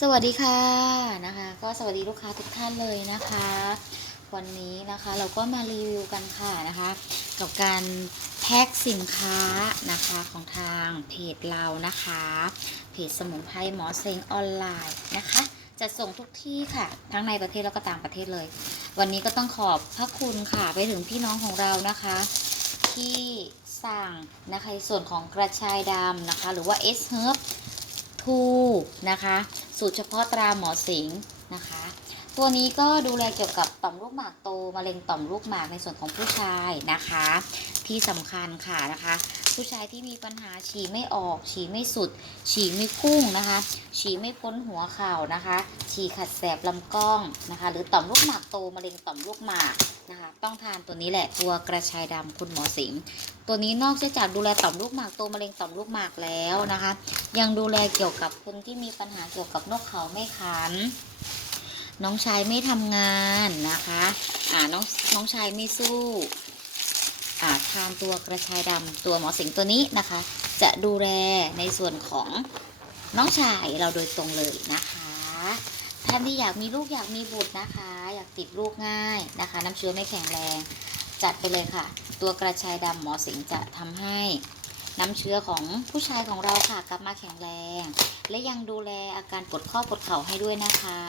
สวัสดีค่ะนะคะก็สวัสดีลูกค้าทุกท่านเลยนะคะ วันนี้นะคะเราก็มารีวิวกันค่ะนะคะ กับการแพ็คสินค้านะคะของทางเพจเรานะคะเพจสมุนไพรหมอเซงออนไลน์นะคะจะส่งทุกที่ค่ะ ทั้งในประเทศแล้วก็ต่างประเทศเลย วันนี้ก็ต้องขอบพระคุณค่ะไปถึงพี่น้องของเรานะคะ ที่สั่งนะคะในส่วนของกระชายดำนะคะ หรือว่า S Herb 2นะคะ สูตรเฉพาะตราหมอสิงนะคะ ตัวนี้ก็ดูแลเกี่ยวกับต่อมลูกหมากโตมะเร็งต่อมลูกหมากในส่วนของผู้ชายนะคะ ที่สำคัญค่ะนะคะ ผู้ชายที่มีปัญหาฉี่ไม่ออก ฉี่ไม่สุด ฉี่ไม่พุ่งนะคะ ฉี่ไม่พ้นหัวเข่านะคะ ฉี่ขัดแสบลำกล้องนะคะ หรือต่อมลูกหมากโตมะเร็งต่อมลูกหมาก นะคะ ต้องทานตัวนี้แหละตัวกระชายดำคุณหมอสิงตัวนี้นอกจากดูแลต่อมลูกหมากโตมะเร็งต่อมลูกหมากแล้วนะคะ ยังดูแลเกี่ยวกับคนที่มีปัญหาเกี่ยวกับนกเขาไม่ขัน น้องชายไม่ทำงานนะคะอ่าน้องน้องชายไม่สู้อ่าทานตัวกระชายดำตัวหมอสิงตัวนี้นะคะ จะดูแลในส่วนของน้องชายเราโดยตรงเลยนะคะานที่อยากมีลูกอยากมีบุตรนะคะ อยากติดลูกง่ายนะคะ น้ำเชื้อไม่แข็งแรง จัดไปเลยค่ะ ตัวกระชายดำหมอสิงจะทำให้น้ำเชื้อของผู้ชายของเราค่ะกลับมาแข็งแรง และยังดูแลอาการปวดข้อปวดเข่าให้ด้วยนะคะ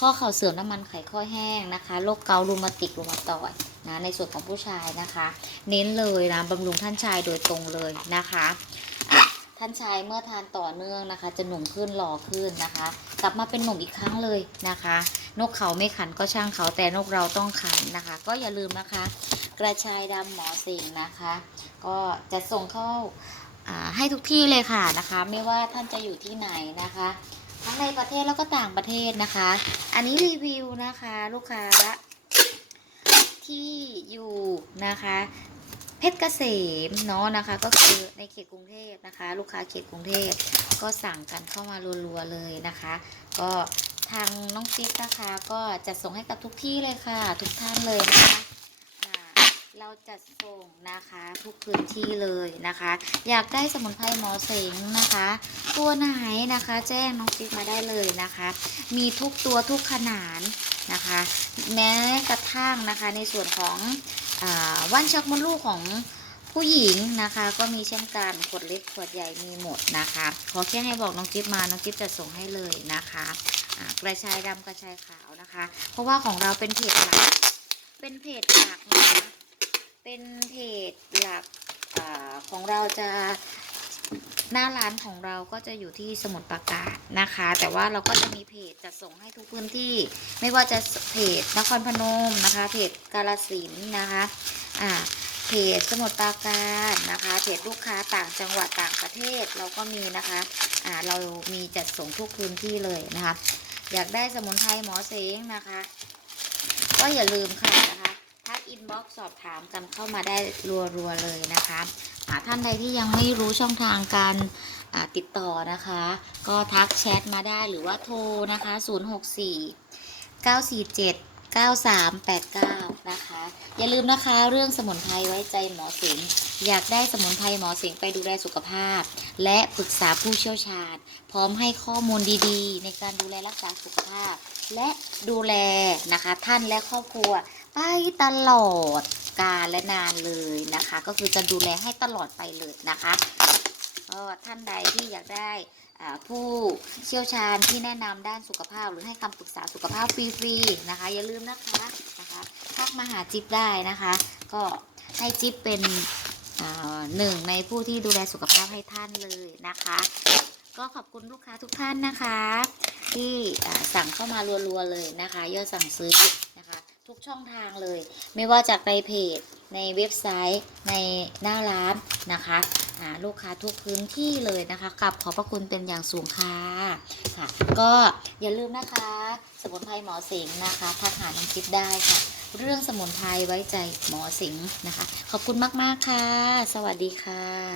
ข้อเข่าเสื่อมน้ำมันไขข้อแห้งนะคะโรคเกาต์รูมาติกรูมาตอยนะในส่วนของผู้ชายนะคะ เน้นเลยนะบำรุงท่านชายโดยตรงเลยนะคะ ท่านชายเมื่อทานต่อเนื่องนะคะ จะหนุ่มขึ้นหล่อขึ้นนะคะ กลับมาเป็นหนุ่มอีกครั้งเลยนะคะ นกเขาไม่ขันก็ช่างเขาแต่นกเราต้องขันนะคะ ก็อย่าลืมนะคะ กระชายดำหมอสิงนะคะ ก็จะส่งเข้าให้ทุกที่เลยค่ะนะคะ ไม่ว่าท่านจะอยู่ที่ไหนนะคะ ทั้งในประเทศแล้วก็ต่างประเทศนะคะ อันนี้รีวิวนะคะลูกค้าที่อยู่นะคะ เพชรเกษมเนาะนะคะ ก็คือในเขตกรุงเทพนะคะ ลูกค้าเขตกรุงเทพก็สั่งกันเข้ามารัวๆเลยนะคะ ก็ทางน้องจิ๊บนะคะ ก็จะส่งให้กับทุกที่เลยค่ะ ทุกท่านเลยนะคะเราจะส่งนะคะทุกพื้นที่เลยนะคะ อยากได้สมุนไพรหมอเสงนะคะ ตัวไหนนะคะ แจ้งน้องจิ๊บมาได้เลยนะคะ มีทุกตัวทุกขนาดนะคะ แม้กระทั่งนะคะในส่วนของ ว่านชักมดลูกของผู้หญิงนะคะก็มีเช่นกันขวดเล็กขวดใหญ่มีหมดนะคะ ขอแค่ให้บอกน้องจิ๊บมาน้องจิ๊บจะส่งให้เลยนะคะกระชายดำกระชายขาวนะคะ เพราะว่าของเราเป็นเพจหลัก เป็นเพจหลักนะเป็นเพจหลักอของเราจะ หน้าร้านของเราก็จะอยู่ที่สมุทรปราการนะคะ แต่ว่าเราก็จะมีเพจจะส่งให้ทุกพื้นที่ ไม่ว่าจะเพจนครพนมนะคะ เพจกาลสินนะคะอ่าเพจสมุทรปราการนะคะ เพจลูกค้าต่างจังหวัดต่างประเทศเราก็มีนะคะอ่าเรามีจัดส่งทุกพื้นที่เลยนะคะ อยากได้สมุนไพรหมอเสงนะคะ ก็อย่าลืมค่ะนะคะ อินบ็อกซ์สอบถามกันเข้ามาได้รัวๆเลยนะคะท่านใดที่ยังไม่รู้ช่องทางการติดต่อนะคะ ก็ทักแชทมาได้หรือว่าโทรนะคะ 064 947 9389 นะคะ อย่าลืมนะคะเรื่องสมุนไพรไว้ใจหมอสิงอยากได้สมุนไพรหมอสิงไปดูแลสุขภาพ และปรึกษาผู้เชี่ยวชาญ พร้อมให้ข้อมูลดีๆ ในการดูแลรักษาสุขภาพ และดูแลนะคะท่านและครอบครัว ไปตลอดกาลและนานเลยนะคะ ก็คือจะดูแลให้ตลอดไปเลยนะคะก็ท่านใดที่อยากได้ผู้เชี่ยวชาญที่แนะนำด้านสุขภาพ หรือให้คำปรึกษาสุขภาพฟรีๆนะคะ อย่าลืมนะคะนะคะทักมาหาจิ๊บได้นะคะ ก็ให้จิ๊บเป็นหนึ่งในผู้ที่ดูแลสุขภาพให้ท่านเลยนะคะ ก็ขอบคุณลูกค้าทุกท่านนะคะ ที่สั่งเข้ามารัวๆเลยนะคะยอดสั่งซื้อ ทุกช่องทางเลย ไม่ว่าจากในเพจ ในเว็บไซต์ ในหน้าร้านนะคะลูกค้าทุกพื้นที่เลยนะคะกลับขอบพระคุณเป็นอย่างสูงค่ะค่ะ ก็อย่าลืมนะคะ สมุนไพรหมอสิงนะคะทักหาน้องจิ๊บได้ค่ะ เรื่องสมุนไพรไว้ใจหมอสิงนะคะ ขอบคุณมาก ๆ ค่ะ สวัสดีค่ะ